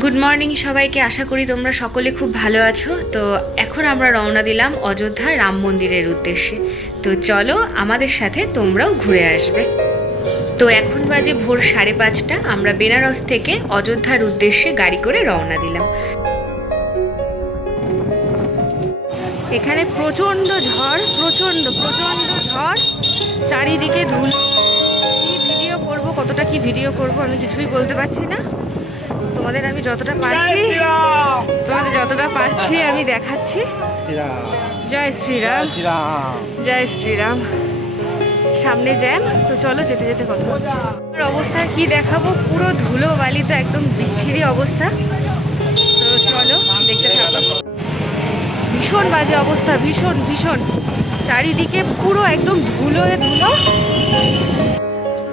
Good morning সবাইকে, আশা করি তোমরা সকলে খুব ভালো আছো। তো এখন আমরা রওনা দিলাম অযোধ্যা রাম মন্দিরের উদ্দেশ্যে। তো চলো আমাদের সাথে তোমরাও ঘুরে আসবে। তো এখন বাজে ভোর সাড়ে পাঁচটা, আমরা বেনারস থেকে অযোধ্যার উদ্দেশ্যে গাড়ি করে রওনা দিলাম। এখানে প্রচণ্ড ঝড়, প্রচণ্ড প্রচণ্ড ঝড়। চারিদিকে ধুল। কতটা কি ভিডিও করব আমি কিছুই বলতে পারছি না। তোমাদের আমি যতটা পারছি তোমাদের যতটা পারছি আমি দেখাচ্ছি। জয় শ্রীরাম। জয় শ্রীরাম। সামনে জ্যাম তো চলো যেতে যেতে কথা হচ্ছে। অবস্থা কি দেখাবো? পুরো ধুলো বালি তো একদম বিচ্ছিরি অবস্থা। তো চলো দেখতে থাকো। ভীষণ বাজে অবস্থা ভীষণ ভীষণ। চারিদিকে পুরো একদম ধুলোয় ধুলো।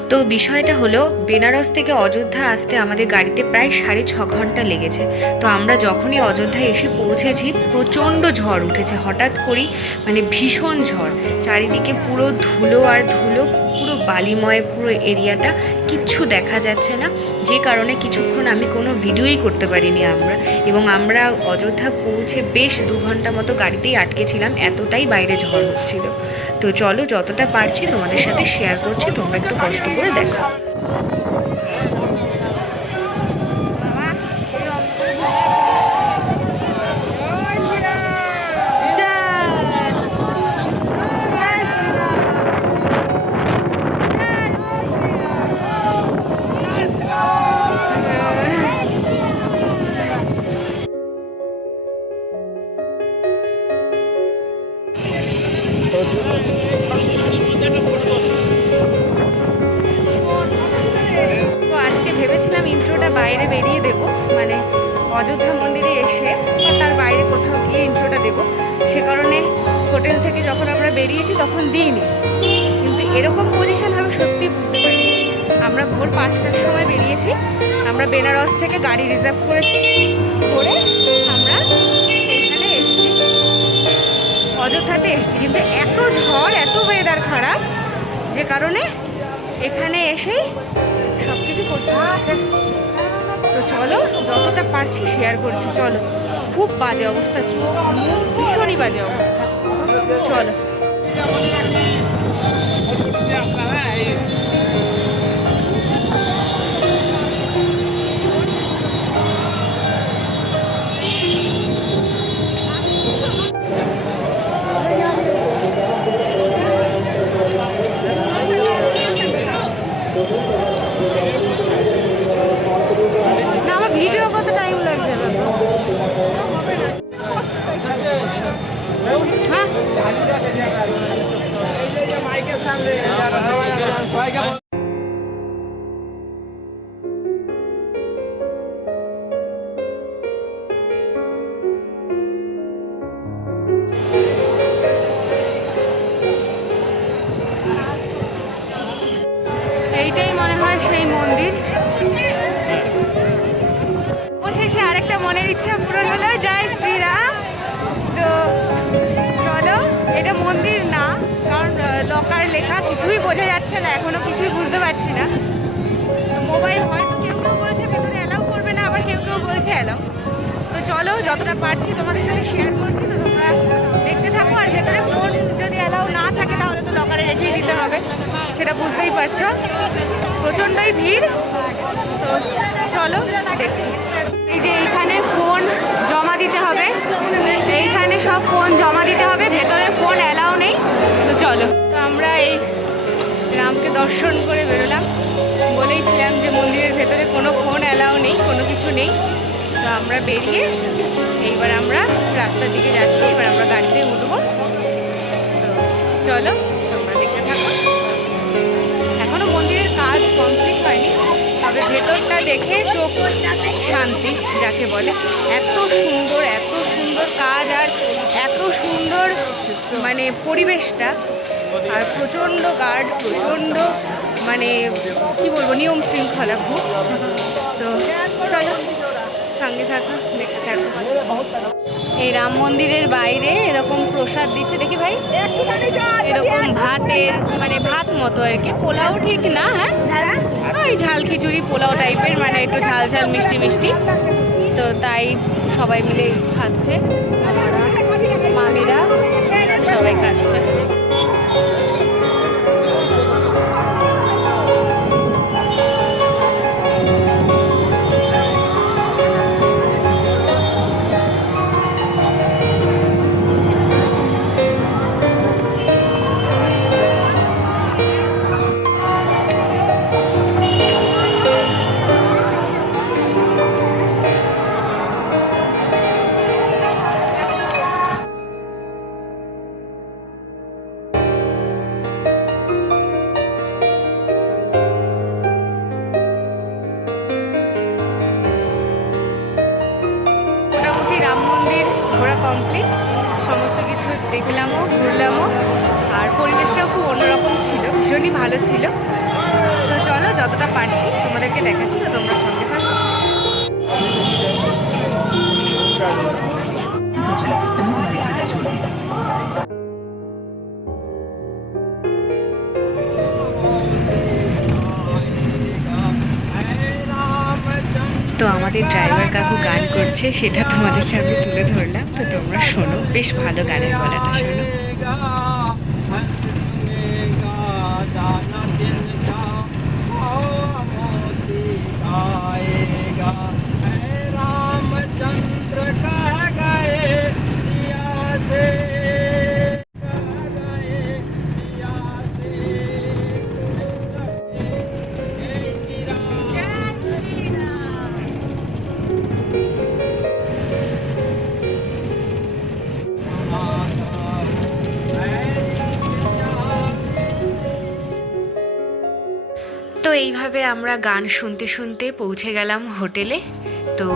তো বিষয়টা হলো, বেনারস থেকে অযোধ্যা আসতে আমাদের গাড়িতে প্রায় সাড়ে ছ ঘণ্টা লেগেছে। তো আমরা যখনই অযোধ্যায় এসে পৌঁছেছি, প্রচণ্ড ঝড় উঠেছে, হঠাৎ করেই মানে ভীষণ ঝড়। চারিদিকে পুরো ধুলো আর ধুলো, পুরো বালিময়, পুরো এরিয়াটা, কিচ্ছু দেখা যাচ্ছে না। যে কারণে কিছুক্ষণ আমি কোনো ভিডিওই করতে পারিনি আমরা। এবং আমরা অযোধ্যা পৌঁছে বেশ দু ঘণ্টা মতো গাড়িতেই আটকেছিলাম এতটাই বাইরে ঝড় হচ্ছিল। তো চলো, যতটা পারছি তোমাদের সাথে শেয়ার করছি, তোমরা একটু কষ্ট করে দেখো তো ইন্ট্রোটা বাইরে বেরিয়ে দেব মানে অযোধ্যা মন্দিরে এসে বা তার বাইরে কোথাও গিয়ে ইন্ট্রোটা দেব। সে কারণে হোটেল থেকে যখন আমরা বেরিয়েছি তখন দিইনি। কিন্তু এরকম পজিশন হবে সত্যি বুঝতে পারি আমরা ভোর পাঁচটার সময় বেরিয়েছি। আমরা বেনারস থেকে গাড়ি রিজার্ভ করেছি করে আমরা এখানে এসেছি। অযোধ্যাতে এসেছি। কিন্তু এত ঝড়, এত ওয়েদার খারাপ, যে কারণে এখানে এসেই সব কিছু করতে হচ্ছে। তো চলো, যতটা পারছি শেয়ার করছি, চলো। খুব বাজে অবস্থা, চোখ ভীষণই বাজে অবস্থা। চলো। ভিডিও কত টাইম লাগবে হ্যাঁ? ইচ্ছা পূরণ হলো, জয় শ্রীরাম। তো চলো, এটা মন্দির না, কারণ লকার লেখা, কিছুই বোঝা যাচ্ছে না, এখনও কিছুই বুঝতে পারছি না। মোবাইল হয়তো কেউ কেউ বলছে ভেতরে অ্যালাউ করবে না, আবার কেউ কেউ বলছে অ্যালাউ তো চলো, যতটা পারছি তোমাদের সাথে শেয়ার করছি, তো তোমরা দেখতে থাকো, আর ভেতরে ফোন যদি অ্যালাউ না থাকে, তাহলে তো লকারে রেখেই দিতে হবে, সেটা বুঝতেই পারছ। প্রচণ্ডই ভিড়। তো চলো, দেখছি। ফোন জমা দিতে হবে, ভেতরে ফোন অ্যালাউ নেই। তো চলো। তো আমরা এই রামকে দর্শন করে বেরোলাম। বলেইছিলাম যে মন্দিরের ভেতরে কোনো ফোন অ্যালাউ নেই, কোনো কিছু নেই। তো আমরা বেরিয়ে এইবার আমরা রাস্তার দিকে যাচ্ছি, এবার আমরা গাড়িতে উঠবো। তো চলো, তোমরা দেখতে থাকো। এখনও মন্দিরের কাজ কমপ্লিট হয়নি, তবে ভেতরটা দেখে চোখ শান্তি, যাকে বলে। এত সুন্দর মানে পরিবেশটা আর প্রচণ্ড গার্ড প্রচণ্ড মানে কি বলব নিয়ম শৃঙ্খলা খুব। তো চলো সঙ্গে থাকো দেখতে থাকো। এই রাম মন্দিরের বাইরে এরকম প্রসাদ দিচ্ছে দেখি ভাই। এরকম ভাতের মানে ভাত মতো আর কি। পোলাও ঠিক না হ্যাঁ? ওই ঝাল খিচুড়ি পোলাও টাইপের মানে একটু ঝাল ঝাল মিষ্টি মিষ্টি। তো তাই সবাই মিলে খাচ্ছে। সবাই খাচ্ছে কমপ্লিট সমস্ত কিছু দেখলামও, ঘুরলামও। আর পরিবেশটাও খুব অন্যরকম ছিল, ভীষণই ভালো ছিল। তো চলো, যতটা পারছি তোমাদেরকে দেখাচ্ছি, তো তোমরা তো আমাদের ড্রাইভার কাকু গান করছে, সেটা তোমাদের সামনে তুলে ধরলাম। তো তোমরা শোনো, বেশ ভালো গানের গলাটা, শোনো। এইভাবে আমরা গান শুনতে শুনতে পৌঁছে গেলাম হোটেলে। তো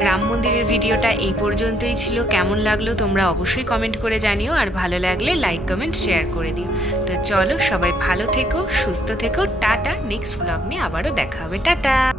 রাম মন্দিরের ভিডিওটা এই পর্যন্তই ছিল। কেমন লাগল তোমরা অবশ্যই কমেন্ট করে জানিও। আর ভালো লাগলে লাইক কমেন্ট শেয়ার করে দিও। তো চলো সবাই ভালো থেকো, সুস্থ থেকো। টাটা নেক্সট ব্লগ নিয়ে আবারও দেখা হবে। টাটা!